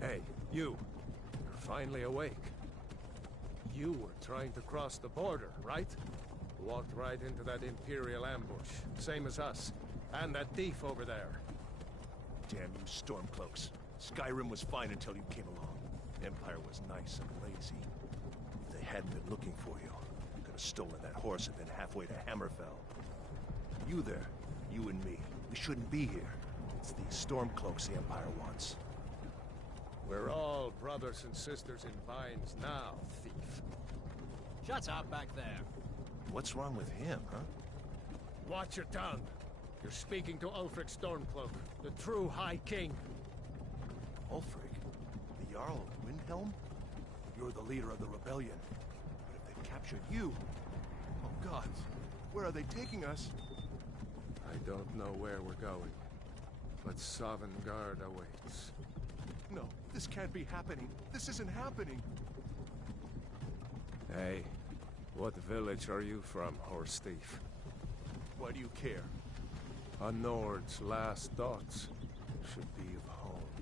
Hey, you. You're finally awake. You were trying to cross the border, right? Walked right into that Imperial ambush, same as us. And that thief over there. Damn you Stormcloaks. Skyrim was fine until you came along. Empire was nice and lazy. If they hadn't been looking for you, you could have stolen that horse and been halfway to Hammerfell. You there, you and me, we shouldn't be here. It's these Stormcloaks the Empire wants. We're all brothers and sisters in binds now, thief. Shut up back there. What's wrong with him, huh? Watch your tongue. You're speaking to Ulfric Stormcloak, the true High King. Ulfric? The Jarl of Windhelm? You're the leader of the rebellion. But if they've captured you... Oh gods, where are they taking us? I don't know where we're going, but Sovngarde awaits. No, this can't be happening. This isn't happening. Hey, what village are you from, horse thief? Why do you care? A Nord's last thoughts should be of home.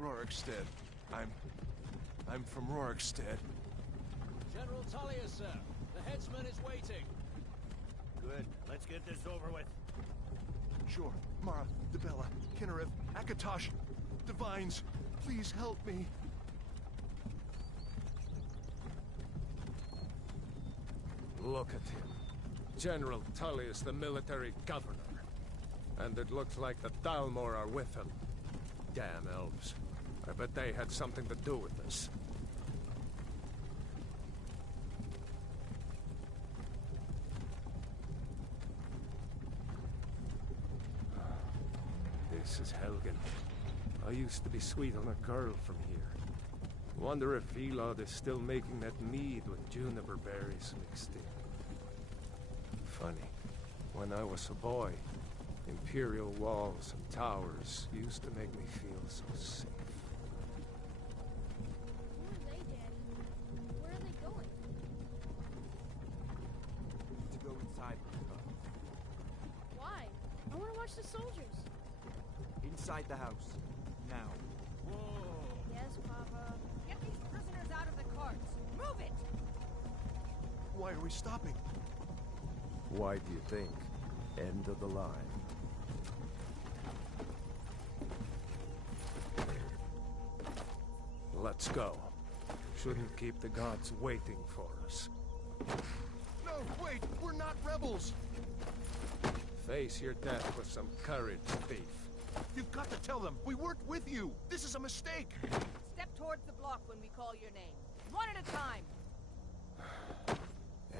Rorikstead. I'm from Rorikstead. General Tullius, sir. The headsman is waiting. Good. Let's get this over with. Sure. Mara, Debella, Kinnereth, Akatosh, Divines, please help me. Look at him. General Tullius, the military governor. And it looks like the Thalmor are with him. Damn elves. I bet they had something to do with this. This is Helgen. I used to be sweet on a girl from here. Wonder if Elod is still making that mead with juniper berries mixed in. Funny. When I was a boy, Imperial walls and towers used to make me feel so safe. Who are they, Daddy? Where are they going? To go inside. Why? I want to watch the soldiers. Inside the house. Now. Whoa. Yes, Papa. Get these prisoners out of the carts. Move it! Why are we stopping? Why do you think? End of the line. Let's go. Shouldn't keep the gods waiting for us. No, wait! We're not rebels! Face your death with some courage, thief. You've got to tell them! We weren't with you! This is a mistake! Step towards the block when we call your name. One at a time.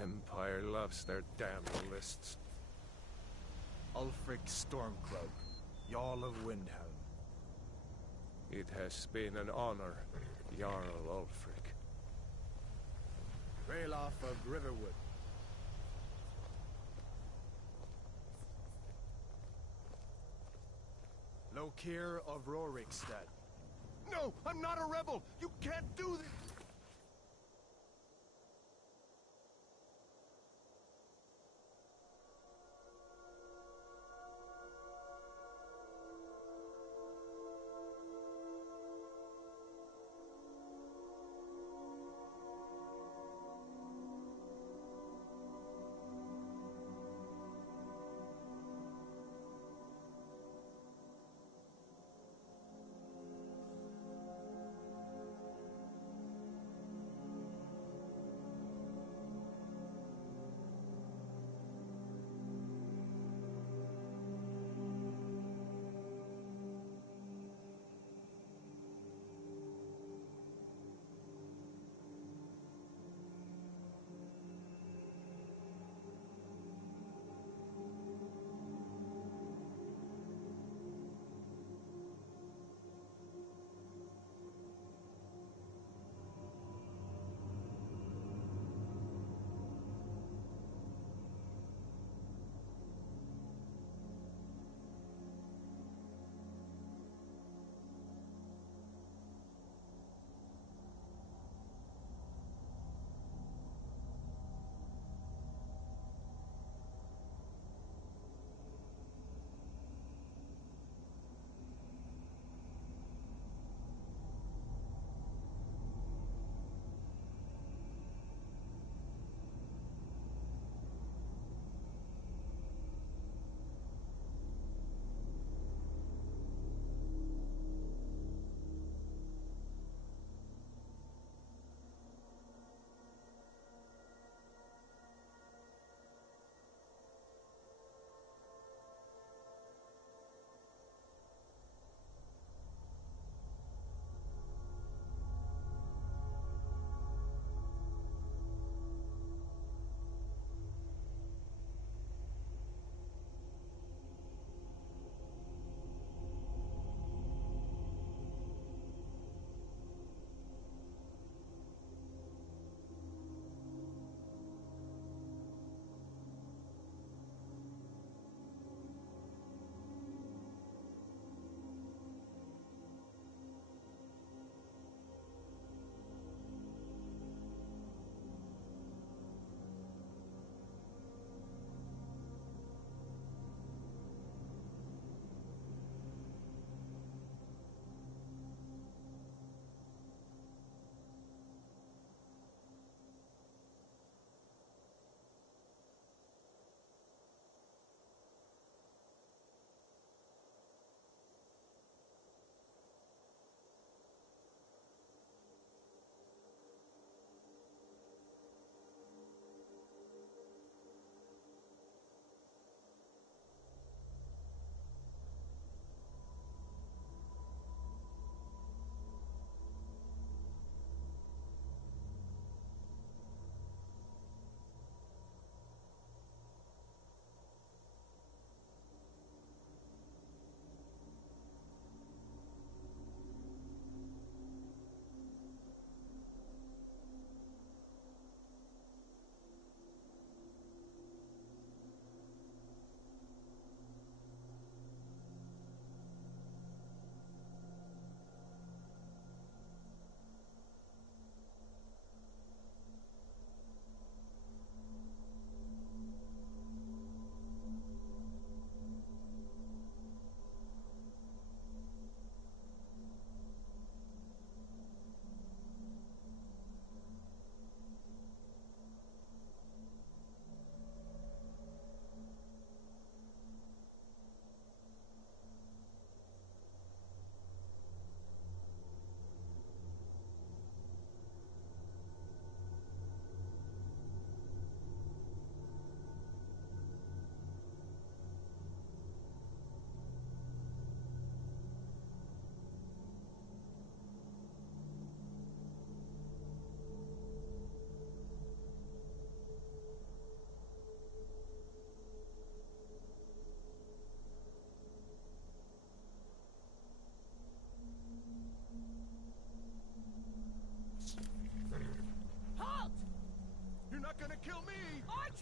Empire loves their damn lists. Ulfric Stormcloak, Jarl of Windhelm. It has been an honor, Jarl Ulfric. Ralof of Riverwood. Lokir of Rorikstead. No! I'm not a rebel! You can't do this!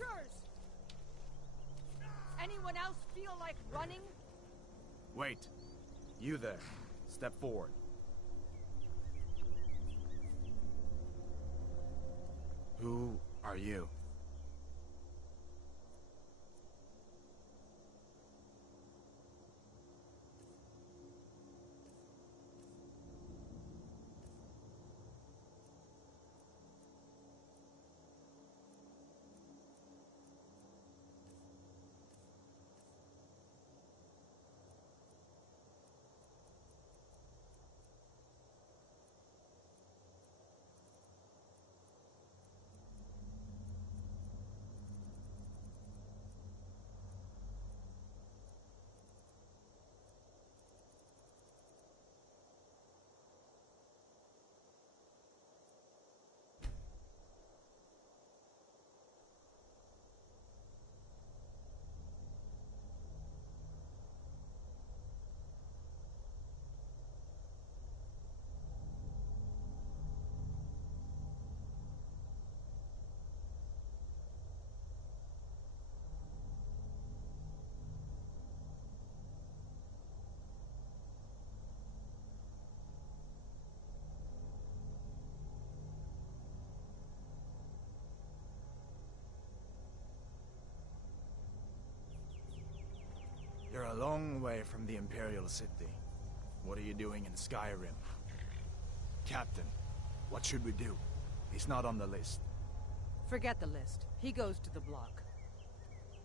Archers! Anyone else feel like running? Wait. You there. Step forward. Who are you? You're a long way from the Imperial City. What are you doing in Skyrim? Captain, what should we do? He's not on the list. Forget the list. He goes to the block.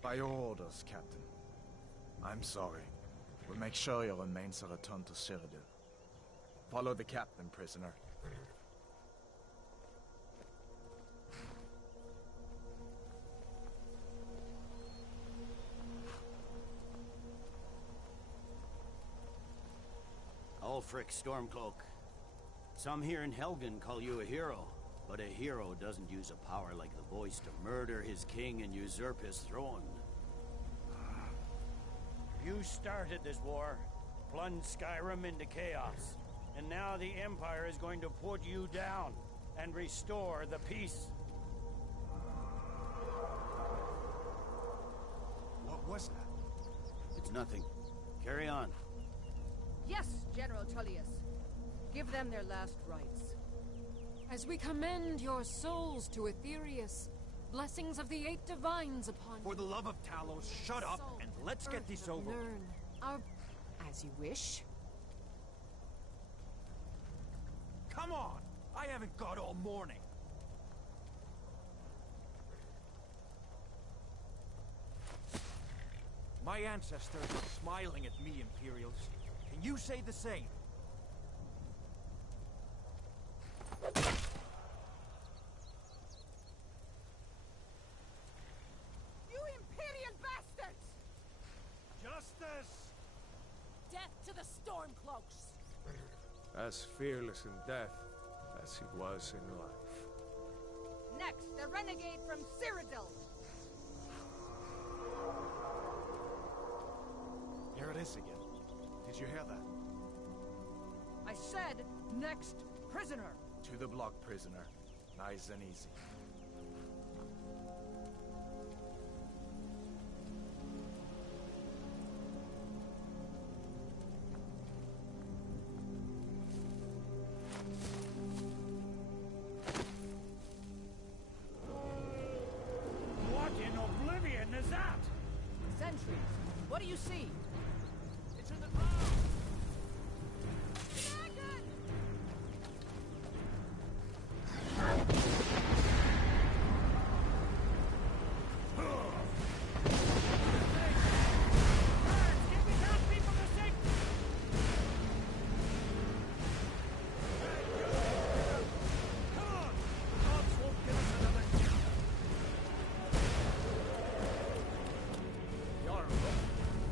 By your orders, Captain. I'm sorry. We'll make sure your remains are returned to Cyrodiil. Follow the captain, prisoner. Ulfric Stormcloak. Some here in Helgen call you a hero, but a hero doesn't use a power like the voice to murder his king and usurp his throne. You started this war, plunged Skyrim into chaos, and now the Empire is going to put you down and restore the peace. What was that? It's nothing. Carry on. Yes, General Tullius. Give them their last rites. As we commend your souls to Aetherius, blessings of the 8 divines upon For the love of Talos, shut up Soul and let's get earth this of over with. Learn our... As you wish. Come on! I haven't got all morning. My ancestors are smiling at me, Imperials. Can you say the same? You Imperial bastards! Justice! Death to the Stormcloaks! As fearless in death as he was in life. Next, the renegade from Cyrodiil. Here it is again. Did you hear that? I said, next prisoner. To the block, prisoner. Nice and easy. What in oblivion is that? Sentries. What do you see? It's in the ground!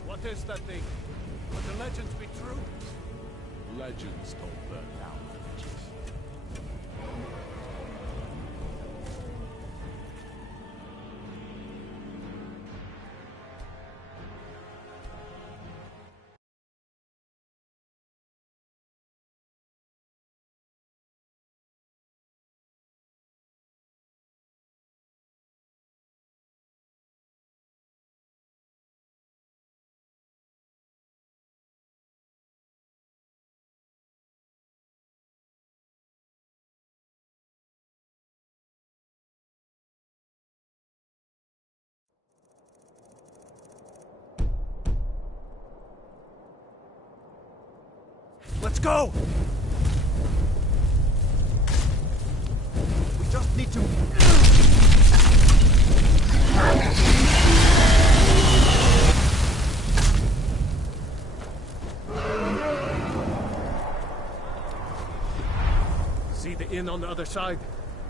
What is that thing? Would the legends be true? Legends don't burn down villages. Let's go! We just need to... See the inn on the other side?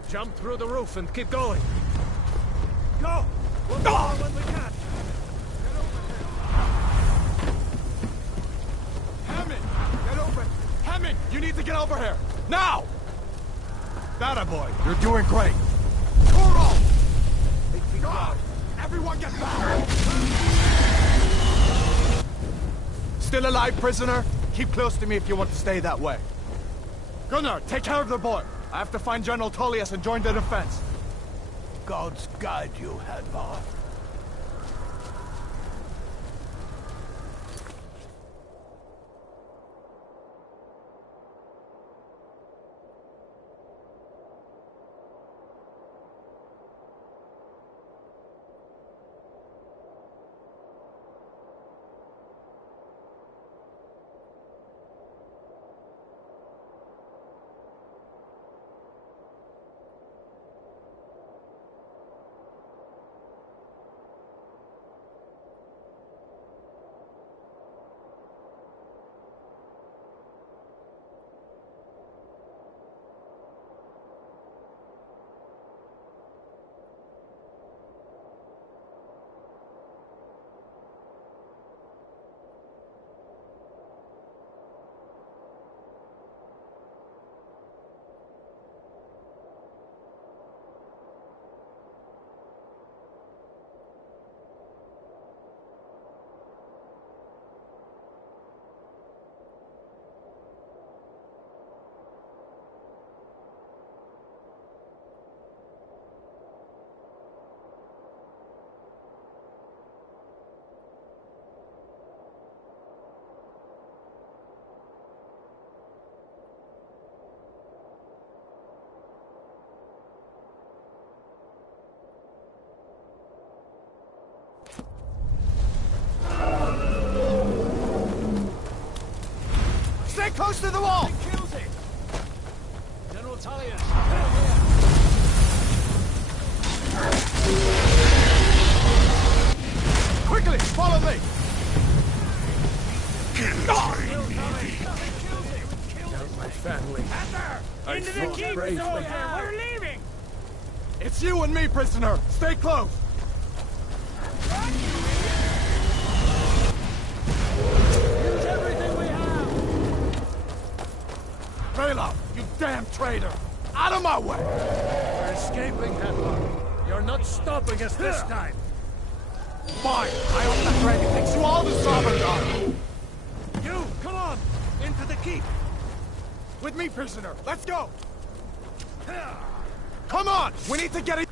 Jump through the roof and keep going. Go! We'll go when we can. Hammond! Get over! Hammond! You need to get over here! Now! That boy, you're doing great! Toro! God! Everyone get back! Still alive, prisoner? Keep close to me if you want to stay that way. Gunnar, take care of the boy. I have to find General Tullius and join the defense. Gods guide you, Hadvar. Stay close to the wall! It kills it! General Tullius, Quickly, follow me! Count my family. I Into the fought keep, bravely. soldier! We're leaving! It's you and me, prisoner! Stay close! use everything we have! Raylo, you damn traitor! Out of my way! We're escaping, Hadvar. You're not stopping us this time. Fine, I hope that dragon takes you all to Saberdar! You, come on! Into the keep! With me, prisoner! Let's go! Come on! We need to get it!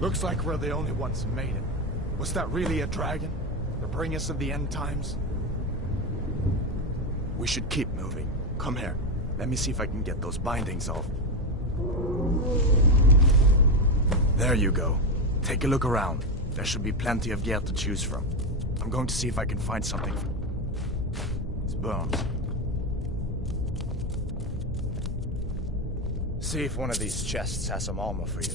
Looks like we're the only ones who made it. Was that really a dragon? To bring us of the end times? We should keep moving. Come here. Let me see if I can get those bindings off. There you go. Take a look around. There should be plenty of gear to choose from. I'm going to see if I can find something. It's bones. See if one of these chests has some armor for you.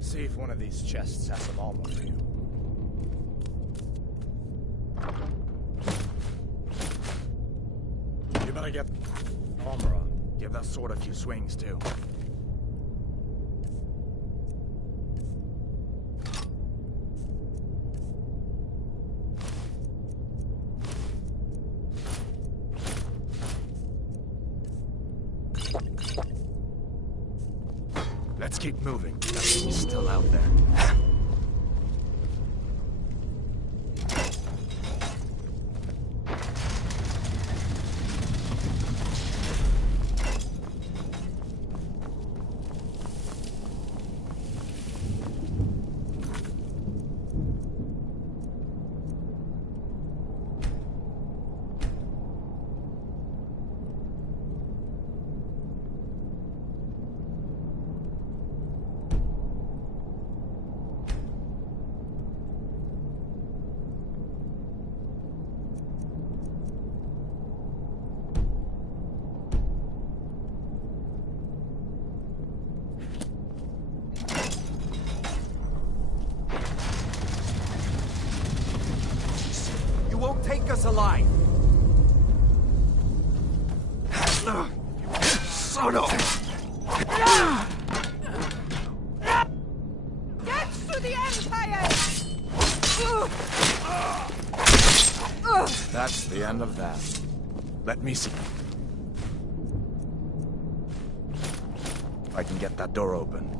See if one of these chests has some armor for you. You better get armor on. Give that sword a few swings, too. Let's keep moving. That thing is still out there. line! Son of... Death to the Empire! That's the end of that. Let me see. I can get that door open.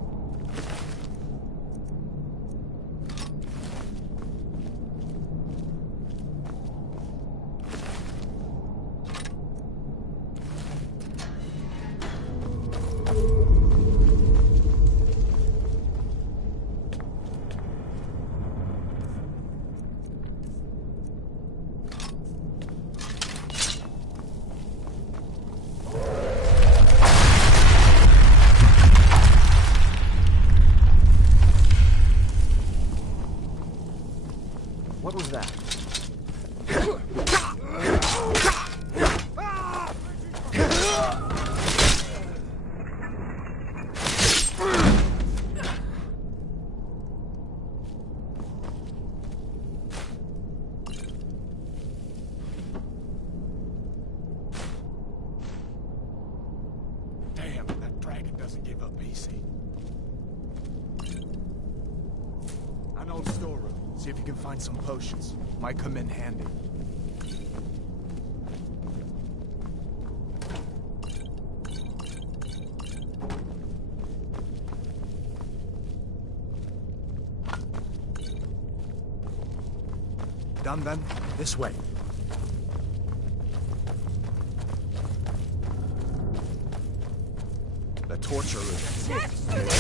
What was that? Damn, that dragon doesn't give up easy. An old storeroom. See if you can find some potions. Might come in handy. Done then? This way. The torture room. Death to the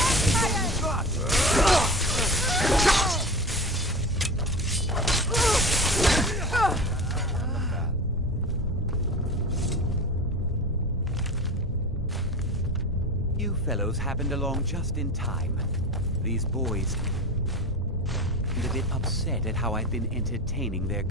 Empire! You fellows happened along just in time. These boys seemed a bit upset at how I've been entertaining their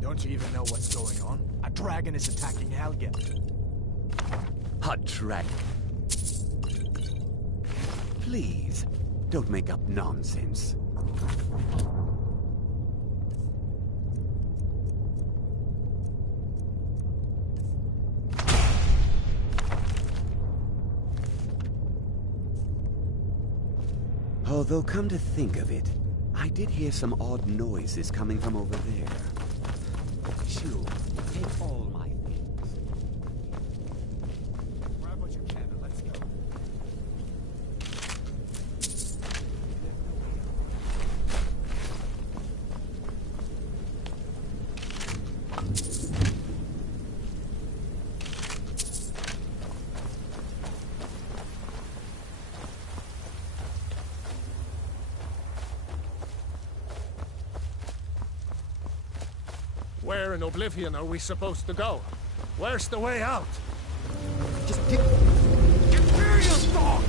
Don't you even know what's going on? A dragon is attacking Helgen. A dragon. Please, don't make up nonsense. Although, come to think of it, I did hear some odd noises coming from over there. Shoo, take all my things. Grab what you can and let's go. Where in Oblivion are we supposed to go? Where's the way out? Just get... Imperial dog!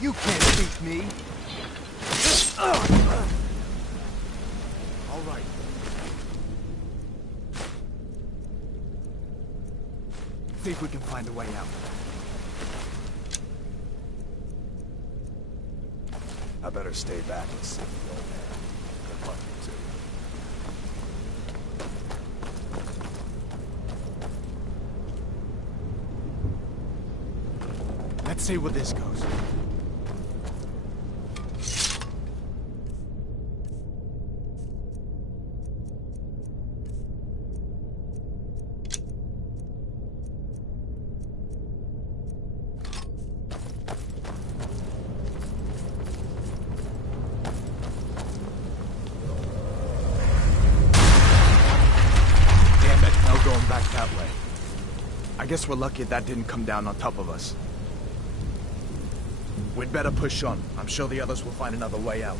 You can't beat me! All right. See if we can find a way out. I better stay back and see the old man. Good luck, you two. Let's see where this goes. I guess we're lucky that didn't come down on top of us. We'd better push on. I'm sure the others will find another way out.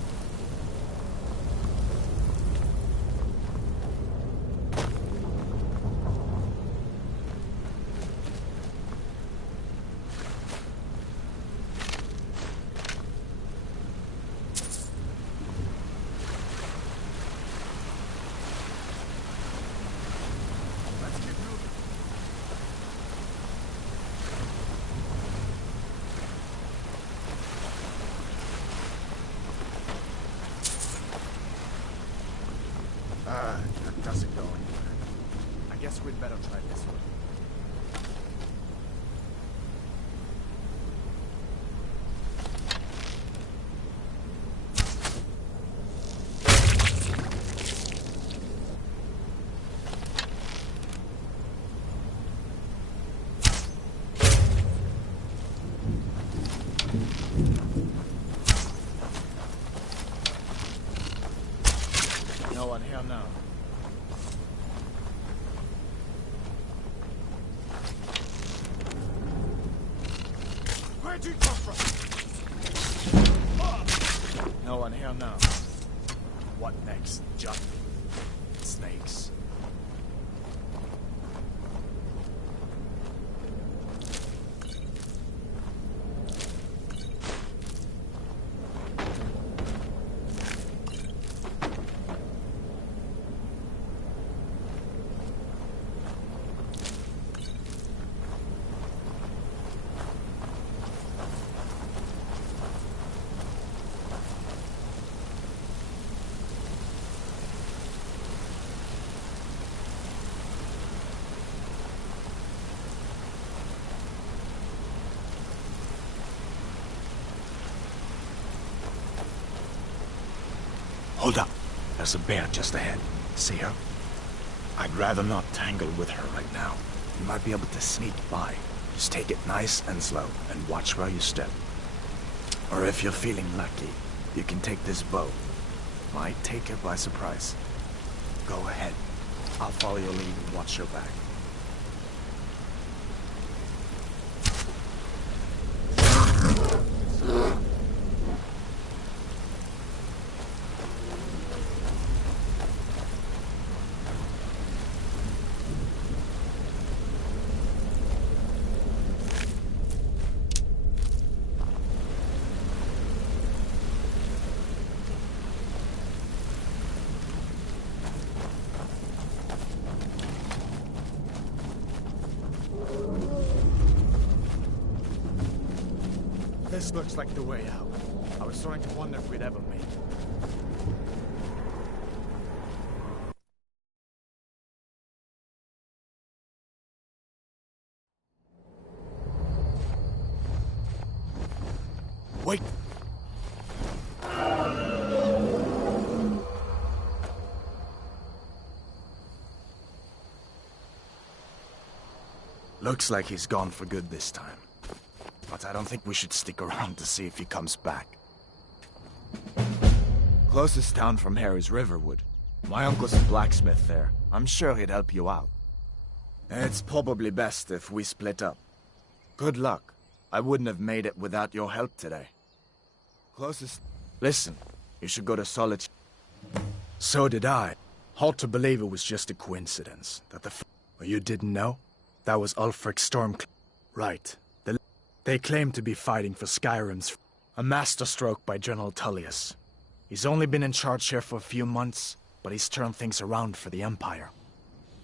That doesn't go anywhere. I guess we'd better try this one. No one here now. Where'd you come from? No one here now. What next? Jump. Snakes. Hold up. There's a bear just ahead. See her? I'd rather not tangle with her right now. You might be able to sneak by. Just take it nice and slow, and watch where you step. Or if you're feeling lucky, you can take this bow. Might take her by surprise. Go ahead. I'll follow your lead and watch your back. This looks like the way out. I was starting to wonder if we'd ever make it. Wait! Looks like he's gone for good this time. But I don't think we should stick around to see if he comes back. Closest town from here is Riverwood. My uncle's a blacksmith there. I'm sure he'd help you out. It's probably best if we split up. Good luck. I wouldn't have made it without your help today. Closest... Listen, you should go to Solitude. So did I. Hard to believe it was just a coincidence. That the... You didn't know? That was Ulfric Storm... Right. They claim to be fighting for Skyrim's... A masterstroke by General Tullius. He's only been in charge here for a few months, but he's turned things around for the Empire.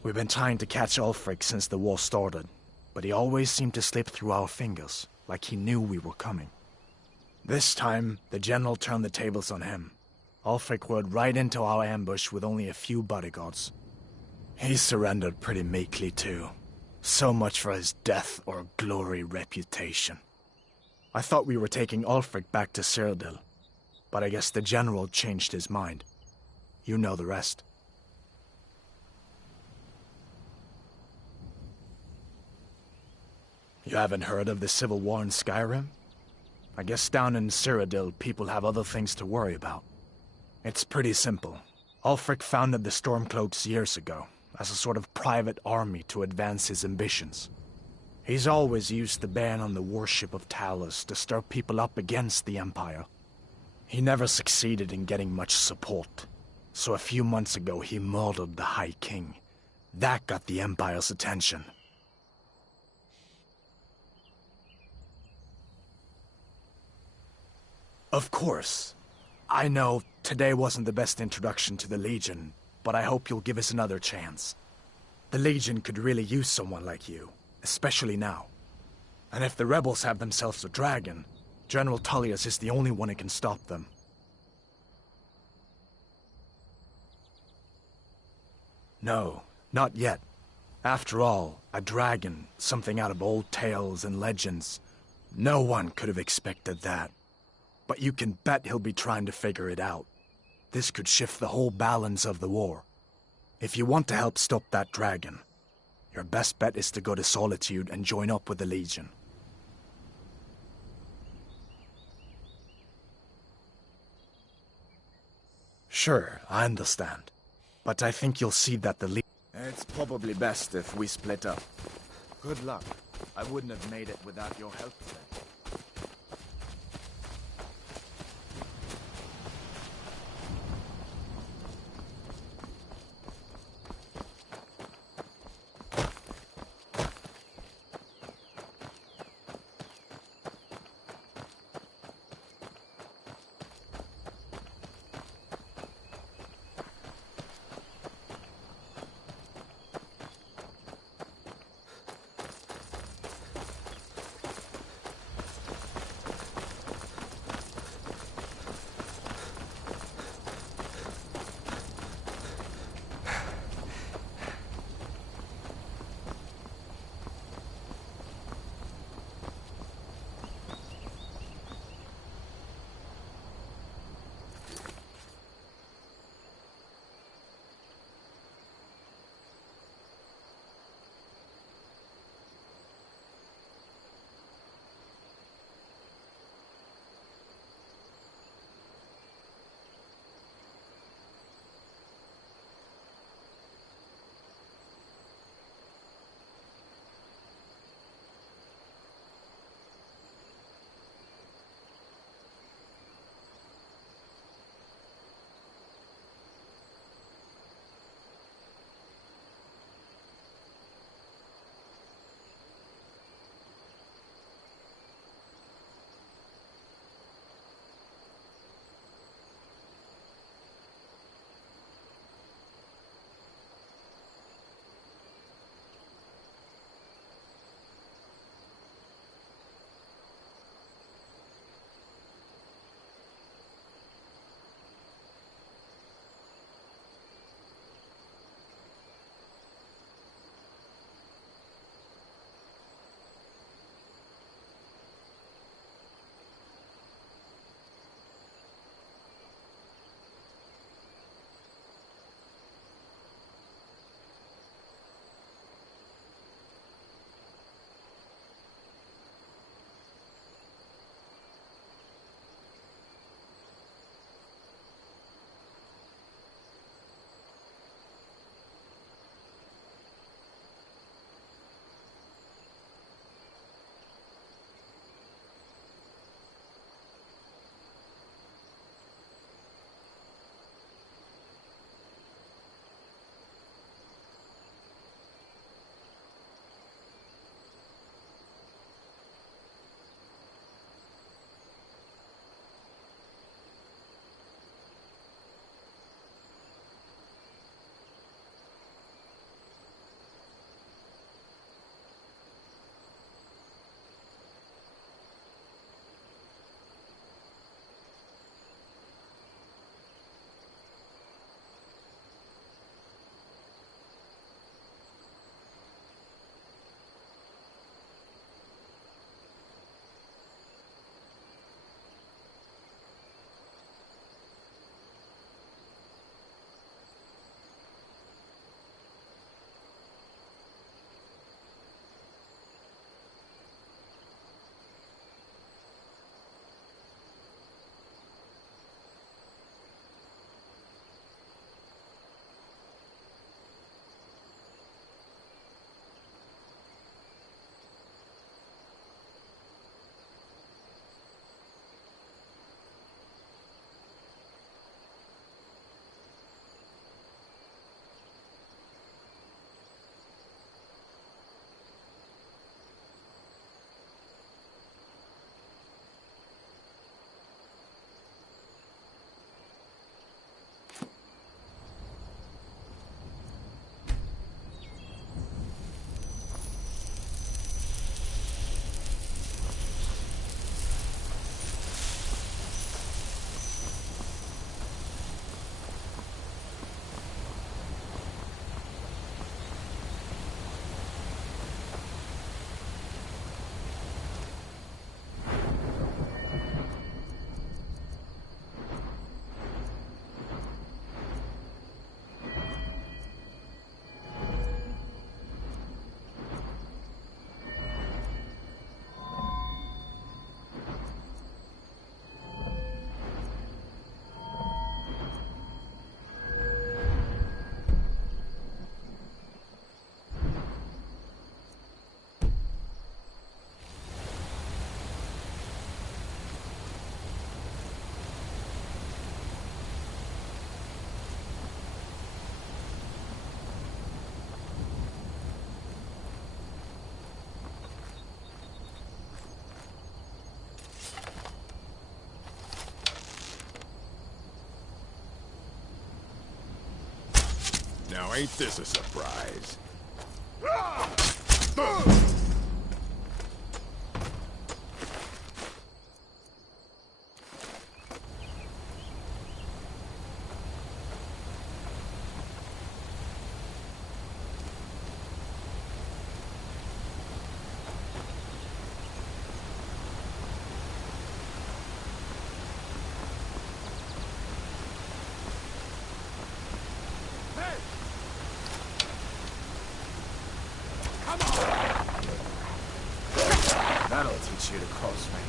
We've been trying to catch Ulfric since the war started, but he always seemed to slip through our fingers, like he knew we were coming. This time, the General turned the tables on him. Ulfric rode right into our ambush with only a few bodyguards. He surrendered pretty meekly too. So much for his death or glory reputation. I thought we were taking Ulfric back to Cyrodiil, but I guess the General changed his mind. You know the rest. You haven't heard of the civil war in Skyrim? I guess down in Cyrodiil, people have other things to worry about. It's pretty simple. Ulfric founded the Stormcloaks years ago, as a sort of private army to advance his ambitions. He's always used the ban on the worship of Talos to stir people up against the Empire. He never succeeded in getting much support, so a few months ago he murdered the High King. That got the Empire's attention. Of course. I know today wasn't the best introduction to the Legion, but I hope you'll give us another chance. The Legion could really use someone like you, especially now. And if the rebels have themselves a dragon, General Tullius is the only one who can stop them. No, not yet. After all, a dragon, something out of old tales and legends. No one could have expected that. But you can bet he'll be trying to figure it out. This could shift the whole balance of the war. If you want to help stop that dragon, your best bet is to go to Solitude and join up with the Legion. Sure, I understand. But I think you'll see that the Legion... It's probably best if we split up. Good luck. I wouldn't have made it without your help then. ain't this a surprise? That'll teach you to cross me.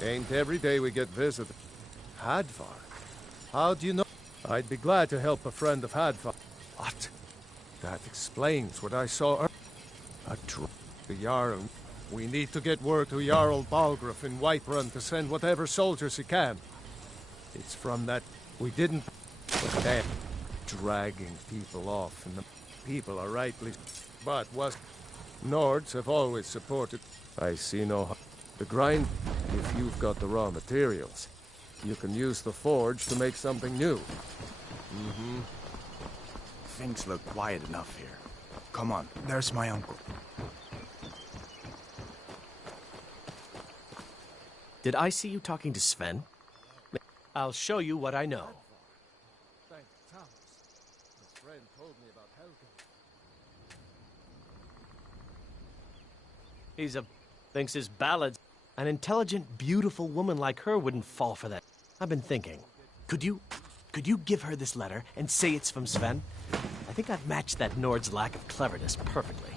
Ain't every day we get visited. Hadvar? How do you know? I'd be glad to help a friend of Hadvar. What? That explains what I saw earlier. The Jarl. We need to get word to Jarl Balgruuf in Whiterun to send whatever soldiers he can. It's from that we didn't... But then, dragging people off, and the people are rightly... But was... Nords have always supported... I see no... The grind, if you've got the raw materials, you can use the forge to make something new. Mm-hmm. Things look quiet enough here. Come on, there's my uncle. Did I see you talking to Sven? I'll show you what I know. Thank Thomas. My friend told me about Helgen. He's thinks his ballads. An intelligent, beautiful woman like her wouldn't fall for that. I've been thinking, could you give her this letter and say it's from Sven? I think I've matched that Nord's lack of cleverness perfectly.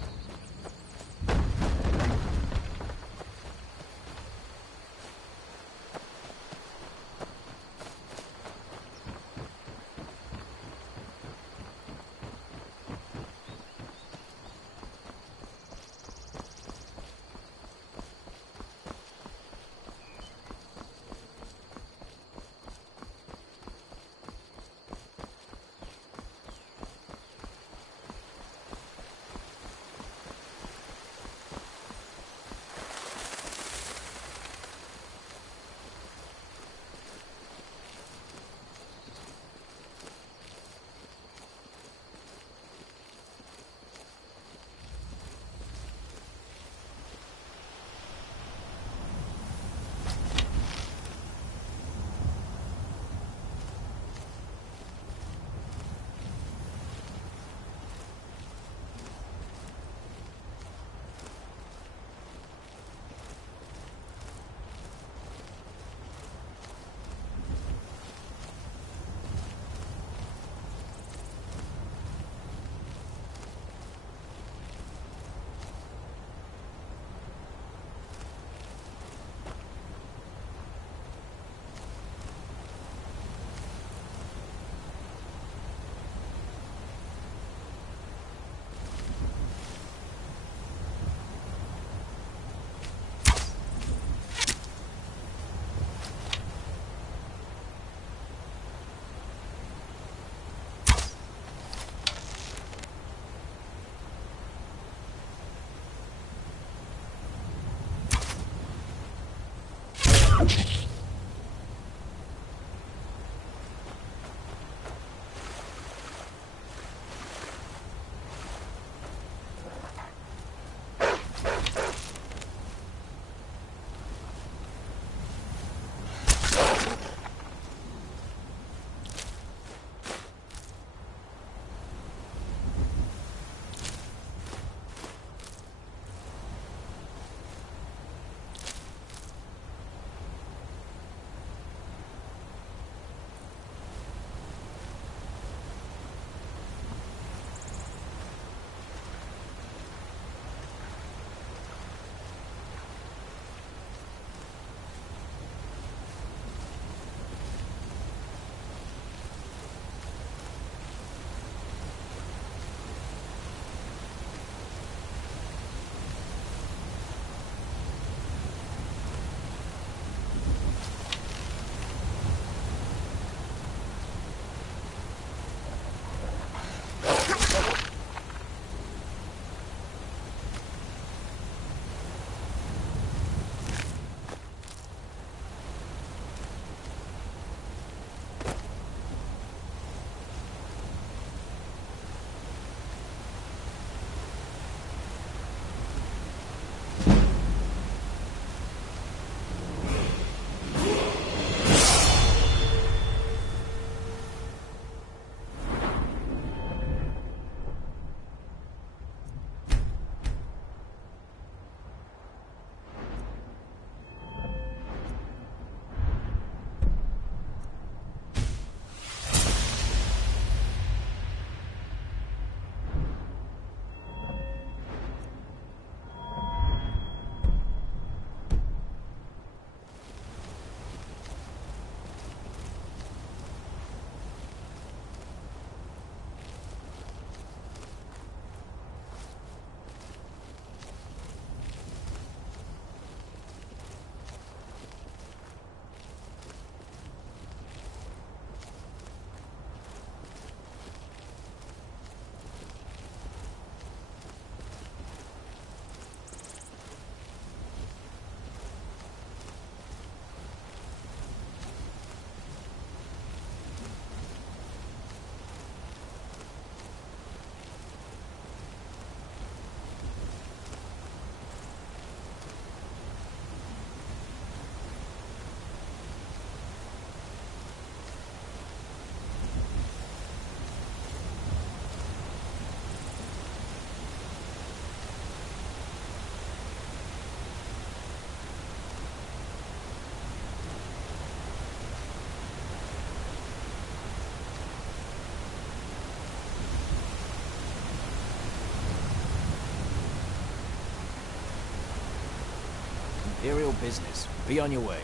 Imperial business. Be on your way.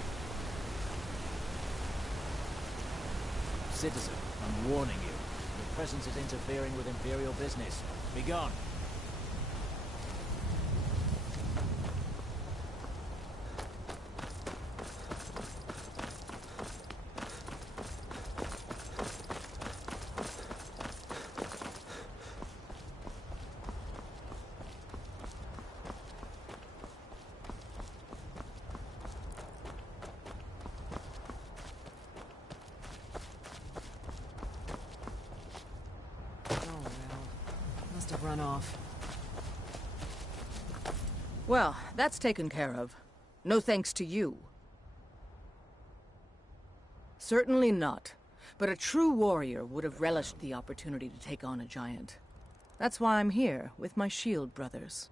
Citizen, I'm warning you. Your presence is interfering with Imperial business. Be gone. Run off. Well, that's taken care of. No thanks to you. Certainly not. But a true warrior would have relished the opportunity to take on a giant. That's why I'm here, with my shield brothers.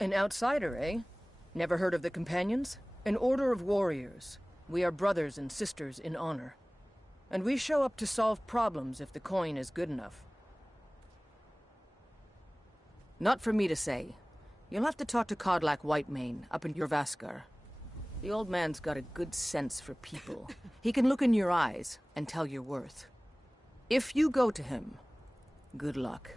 An outsider, eh? Never heard of the Companions? An order of warriors. We are brothers and sisters in honor. And we show up to solve problems if the coin is good enough. Not for me to say. You'll have to talk to Kodlak Whitemane up in Jorvaskar. The old man's got a good sense for people. He can look in your eyes and tell your worth. If you go to him, good luck.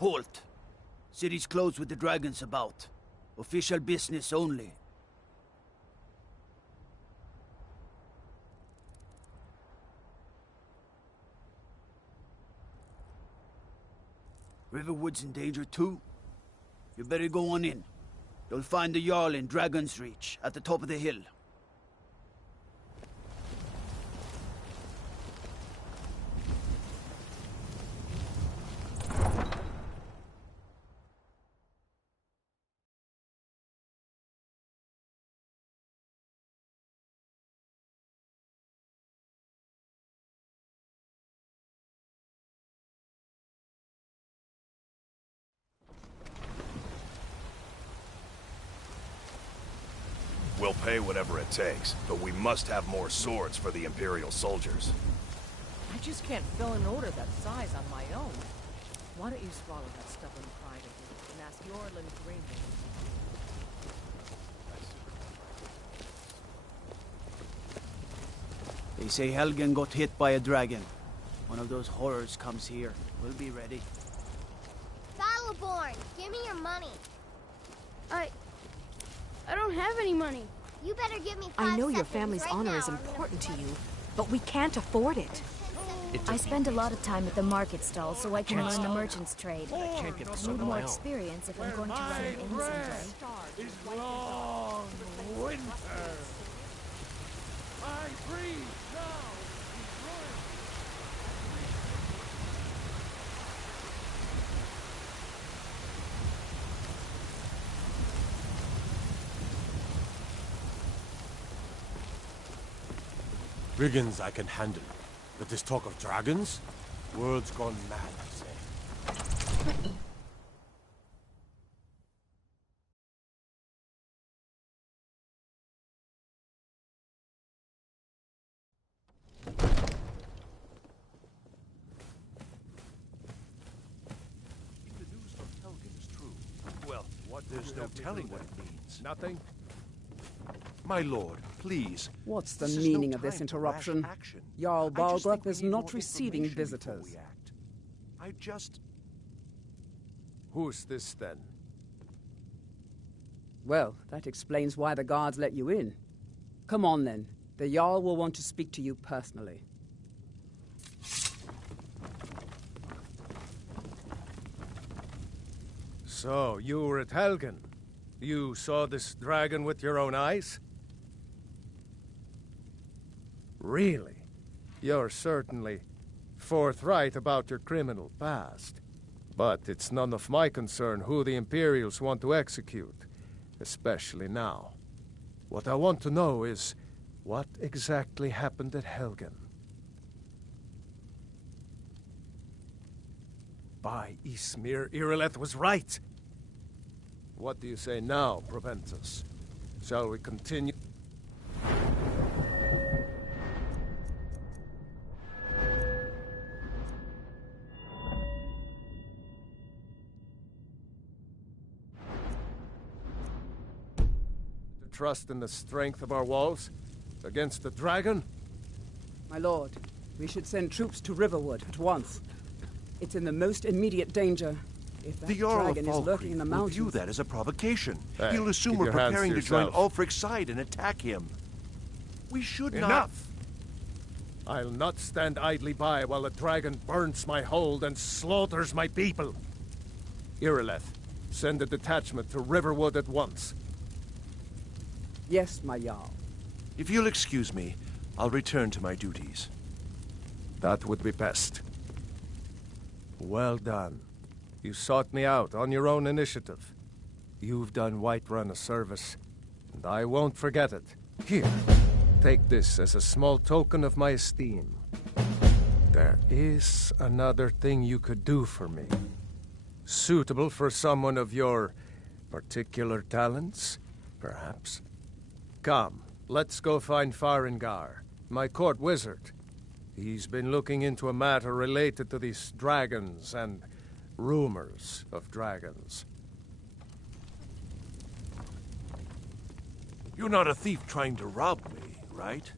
Halt! City's closed with the dragons about. Official business only. Riverwood's in danger too. You better go on in. You'll find the Jarl in Dragon's Reach, at the top of the hill. We'll pay whatever it takes, but we must have more swords for the Imperial soldiers. I just can't fill an order that size on my own. Why don't you swallow that stubborn pride of yours and ask Yorlin Greenwood? They say Helgen got hit by a dragon. One of those horrors comes here. We'll be ready. Battleborn, give me your money. I don't have any money. You better give me 5 I know your seconds family's right honor now, is or I'm gonna important to flip you, but we can't afford it. I spend a lot of time at the market stall so I can learn the merchant's trade. I need more experience if I'm going to run an inn someday. Is long winter. I breathe now! Destroy! Brigands I can handle, but this talk of dragons? World's gone mad, I say. If the news from Helgen is true, well, What there's did you no have me telling do what then? it means. Nothing? My lord, please. What's the This is meaning no of this time for rash interruption? action. Jarl I just think Balgrup we is need not more receiving information before visitors. we act. I just... Who's this then? Well, that explains why the guards let you in. Come on then. The Jarl will want to speak to you personally. So, you were at Helgen. You saw this dragon with your own eyes? Really? You're certainly forthright about your criminal past. But it's none of my concern who the Imperials want to execute, especially now. What I want to know is, what exactly happened at Helgen? By Ismir, Irileth was right! What do you say now, Proventus? Shall we continue? To trust in the strength of our walls against the dragon? My lord, we should send troops to Riverwood at once. It's in the most immediate danger. If that The Jarl of dragon is lurking in the Falkreath will mountains... view that as a provocation. Hey, He'll assume keep we're your hands to preparing to join yourself. Ulfric's side and attack him. We should not... Enough! I'll not stand idly by while the dragon burns my hold and slaughters my people. Irileth, send a detachment to Riverwood at once. Yes, my Jarl. If you'll excuse me, I'll return to my duties. That would be best. Well done. You sought me out on your own initiative. You've done Whiterun a service, and I won't forget it. Here, take this as a small token of my esteem. There is another thing you could do for me. Suitable for someone of your particular talents, perhaps? Come, let's go find Farengar, my court wizard. He's been looking into a matter related to these dragons and rumors of dragons. You're not a thief trying to rob me, right?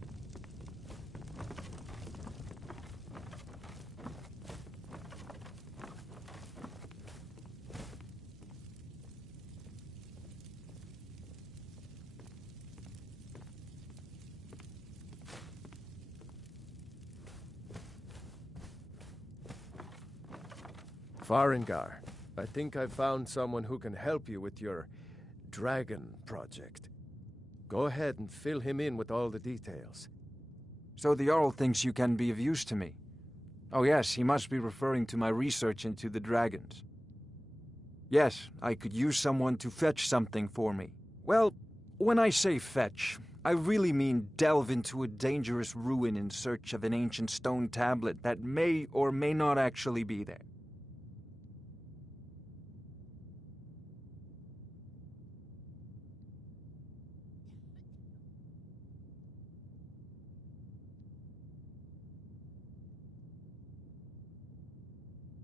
Farengar, I think I've found someone who can help you with your dragon project. Go ahead and fill him in with all the details. So the Jarl thinks you can be of use to me. Oh yes, he must be referring to my research into the dragons. Yes, I could use someone to fetch something for me. Well, when I say fetch, I really mean delve into a dangerous ruin in search of an ancient stone tablet that may or may not actually be there.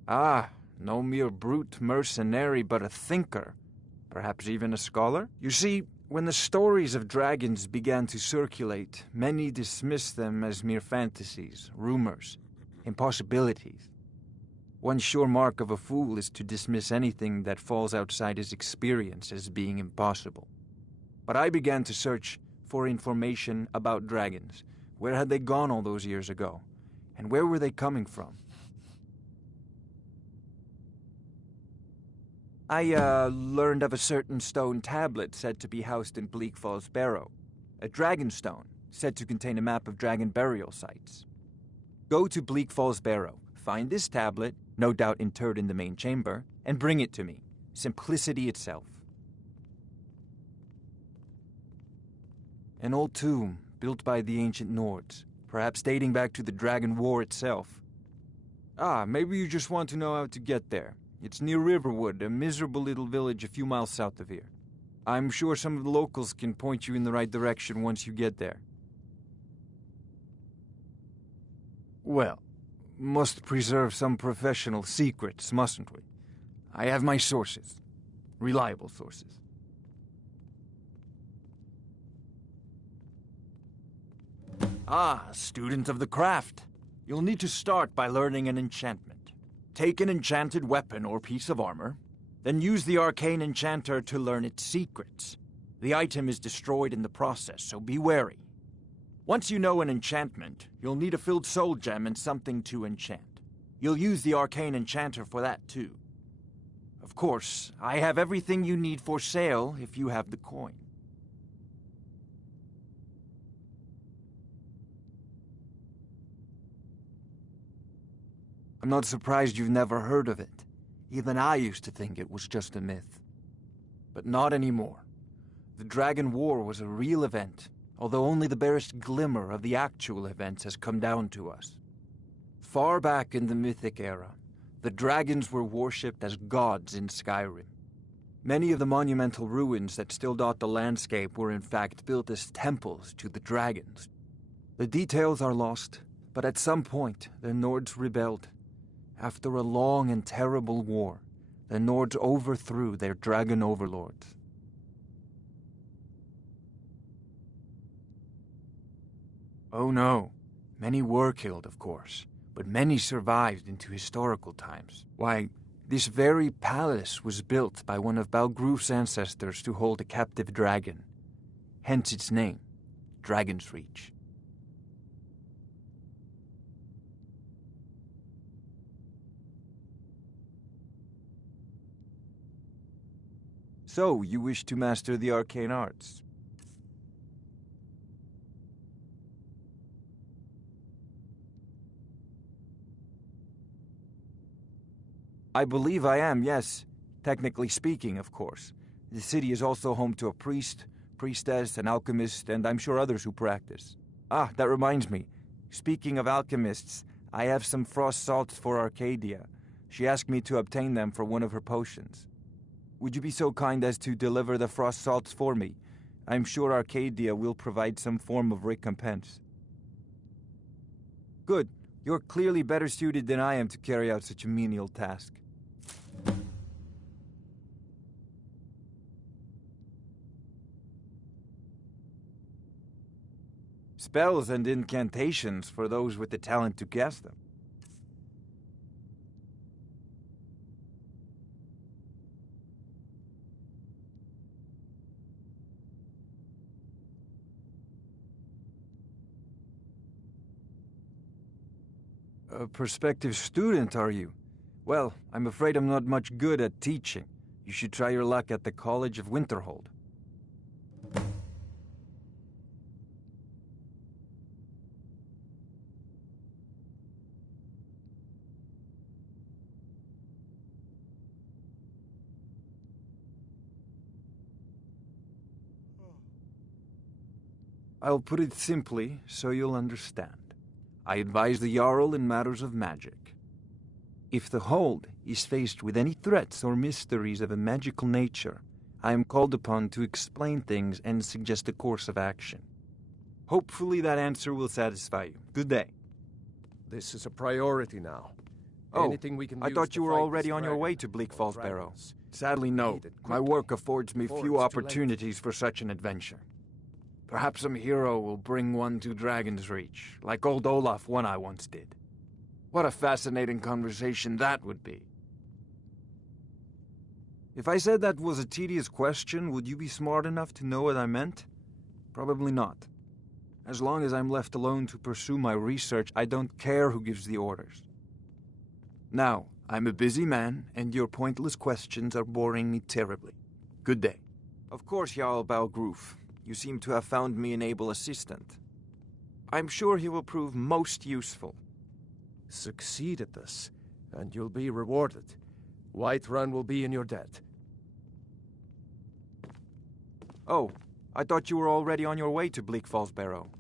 Ah, no mere brute mercenary, but a thinker. Perhaps even a scholar? You see, when the stories of dragons began to circulate, many dismissed them as mere fantasies, rumors, impossibilities. One sure mark of a fool is to dismiss anything that falls outside his experience as being impossible. But I began to search for information about dragons. Where had they gone all those years ago? And where were they coming from? I learned of a certain stone tablet said to be housed in Bleak Falls Barrow. A dragon stone, said to contain a map of dragon burial sites. Go to Bleak Falls Barrow, find this tablet, no doubt interred in the main chamber, and bring it to me. Simplicity itself. An old tomb built by the ancient Nords, perhaps dating back to the Dragon War itself. Ah, maybe you just want to know how to get there. It's near Riverwood, a miserable little village a few miles south of here. I'm sure some of the locals can point you in the right direction once you get there. Well, must preserve some professional secrets, mustn't we? I have my sources. Reliable sources. Ah, student of the craft. You'll need to start by learning an enchantment. Take an enchanted weapon or piece of armor, then use the arcane enchanter to learn its secrets. The item is destroyed in the process, so be wary. Once you know an enchantment, you'll need a filled soul gem and something to enchant. You'll use the arcane enchanter for that too. Of course, I have everything you need for sale if you have the coin. I'm not surprised you've never heard of it. Even I used to think it was just a myth. But not anymore. The Dragon War was a real event, although only the barest glimmer of the actual events has come down to us. Far back in the Mythic era, the dragons were worshipped as gods in Skyrim. Many of the monumental ruins that still dot the landscape were in fact built as temples to the dragons. The details are lost, but at some point the Nords rebelled. After a long and terrible war, the Nords overthrew their dragon overlords. Oh no, many were killed, of course, but many survived into historical times. Why, this very palace was built by one of Balgroof's ancestors to hold a captive dragon. Hence its name, Dragon's Reach. So, you wish to master the arcane arts? I believe I am, yes. Technically speaking, of course. The city is also home to a priest, priestess, an alchemist, and I'm sure others who practice. Ah, that reminds me. Speaking of alchemists, I have some frost salts for Arcadia. She asked me to obtain them for one of her potions. Would you be so kind as to deliver the frost salts for me? I'm sure Arcadia will provide some form of recompense. Good. You're clearly better suited than I am to carry out such a menial task. Spells and incantations for those with the talent to cast them. A prospective student, are you? Well, I'm afraid I'm not much good at teaching. You should try your luck at the College of Winterhold. I'll put it simply so you'll understand. I advise the Jarl in matters of magic. If the Hold is faced with any threats or mysteries of a magical nature, I am called upon to explain things and suggest a course of action. Hopefully that answer will satisfy you. Good day. This is a priority now. Oh, Anything we can I use thought to you were fight already this on your way dragon to Bleak or Falls Barrow. dragons. Sadly, no. Need it My quickly, work affords me before few it's too late. opportunities for such an adventure. Perhaps some hero will bring one to Dragon's Reach, like old Olaf one I once did. What a fascinating conversation that would be. If I said that was a tedious question, would you be smart enough to know what I meant? Probably not. As long as I'm left alone to pursue my research, I don't care who gives the orders. Now, I'm a busy man, and your pointless questions are boring me terribly. Good day. Of course, Jarl Balgroof. You seem to have found me an able assistant. I'm sure he will prove most useful. Succeed at this, and you'll be rewarded. Whiterun will be in your debt. Oh, I thought you were already on your way to Bleak Falls Barrow.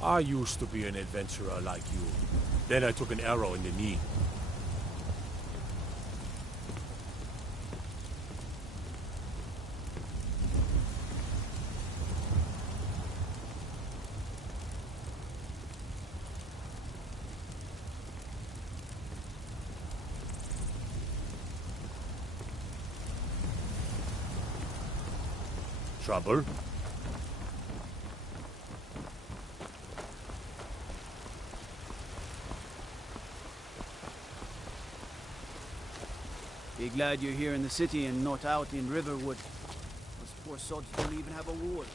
I used to be an adventurer like you. Then I took an arrow in the knee. Trouble? Be glad you're here in the city and not out in Riverwood. Those poor sods don't even have a ward.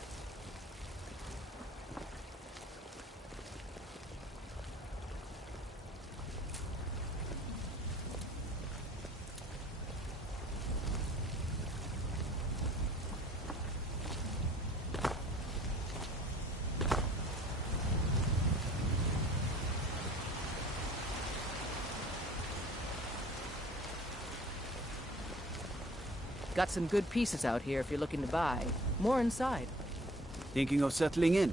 Got some good pieces out here if you're looking to buy. More inside. Thinking of settling in?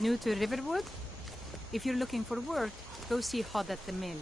New to Riverwood? If you're looking for work, go see Hod at the mill.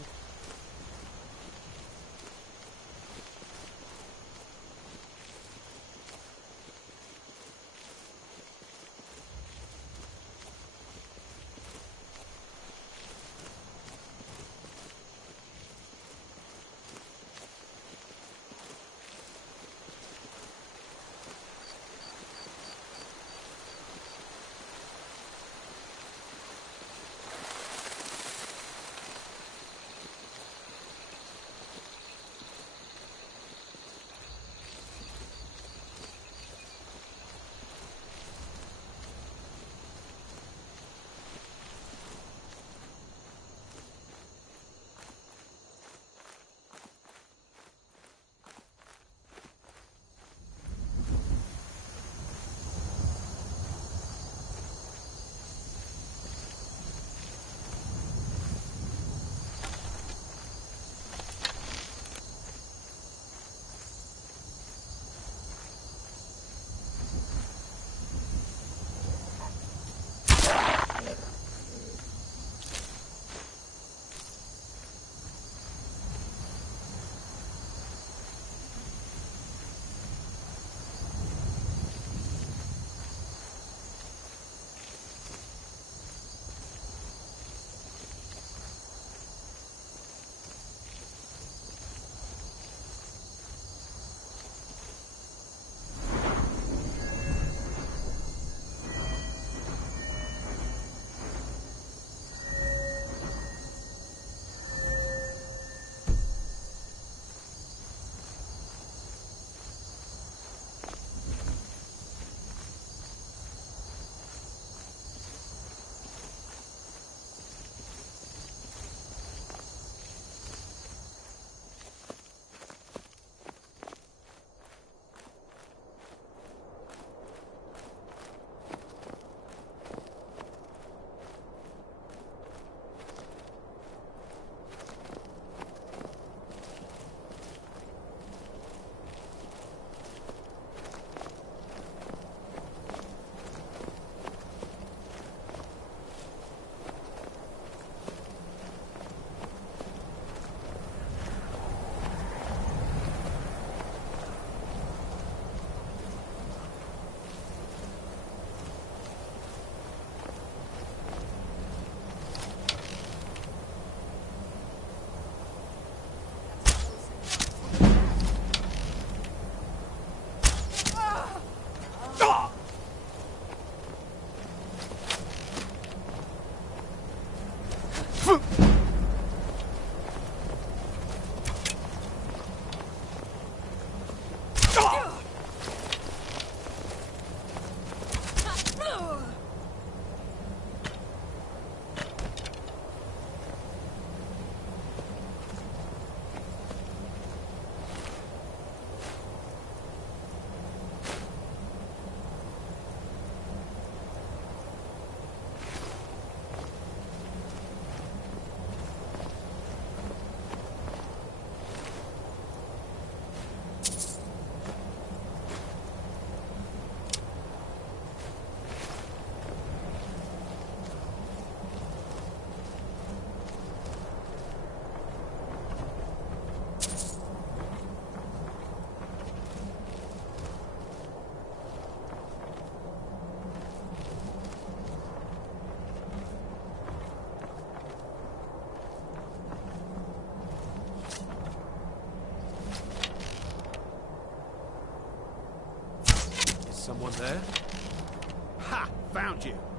Someone there? Ha! Found you.